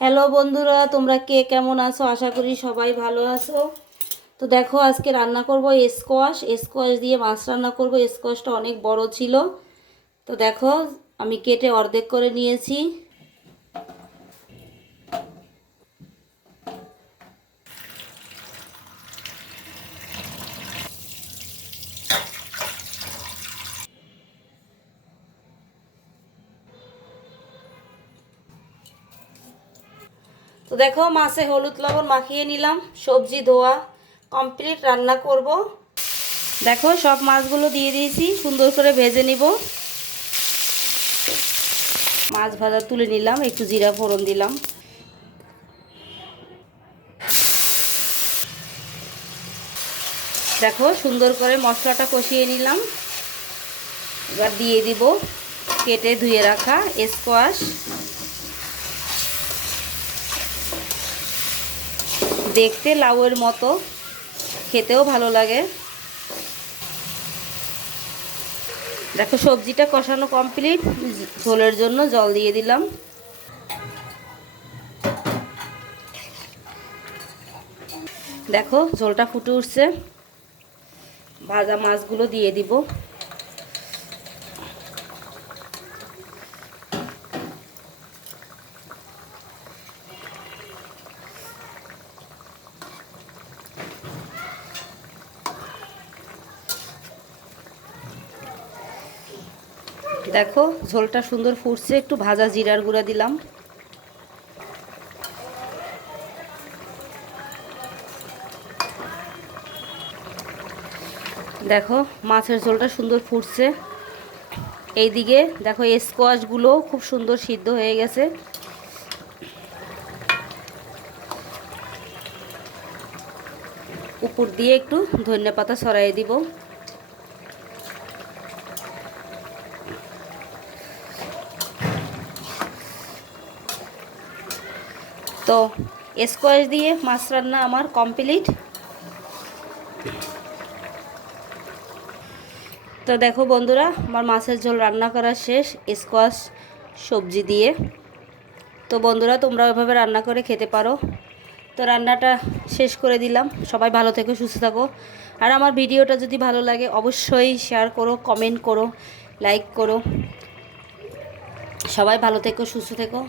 Hello বন্ধুরা, তোমরা কে কেমন আছো? আশা করি সবাই ভালো আছো। তো দেখো, আজকে রান্না করব স্কোয়াশ। স্কোয়াশ দিয়ে মাছ রান্না করব। স্কোয়াশটা অনেক বড় ছিল। তো দেখো, আমি কেটে অর্ধেক করে নিয়েছি। তো দেখো মাছে হলুদ লবণ মাখিয়ে নিলাম, সবজি ধোয়া কমপ্লিট রান্না করব। দেখো সব মাছগুলো দিয়ে দিয়েছি, সুন্দর করে ভেজে নিব। মাছ ভাজা তুলে নিলাম, একটু জিরা ফোড়ন দিলাম। দেখো সুন্দর করে মশলাটা কষিয়ে নিলাম। এবার দিয়ে দিব কেটে ধুয়ে রাখা স্কোয়াশ। দেখতে লাউয়ের মতো। খেতেও ভালো লাগে। দেখো, সবজিটা কষানো কমপ্লিট ঝোলের জন্য জল দিয়ে দিলাম। দেখো, ঝোলটা ফুটে উঠছে। ভাজা মাছগুলো দিয়ে দিব। দেখো, ঝোলটা সুন্দর ফুটছে। একটু ভাজা জিরার গুঁড়া দিলাম। দেখো, মাছের ঝোলটা সুন্দর ফুটছে। এইদিকে দেখো স্কোয়াশগুলো খুব সুন্দর সিদ্ধ হয়ে গেছে। উপর দিয়ে একটু ধনে পাতা ছড়াই দিব। তো স্কোয়াশ দিয়ে মাছ রান্না আমার কমপ্লিট তো দেখো বন্ধুরা, আমার মাছের ঝোল রান্না করা শেষ স্কোয়াশ সবজি দিয়ে। তো বন্ধুরা তোমরা ওইভাবে রান্না করে খেতে পারো। তো রান্নাটা শেষ করে দিলাম। সবাই ভালো থেকো, সুস্থ থাকো। আর আমার ভিডিওটা যদি ভালো লাগে, অবশ্যই শেয়ার করো কমেন্ট করো লাইক করো। সবাই ভালো থেকো, সুস্থ থেকো।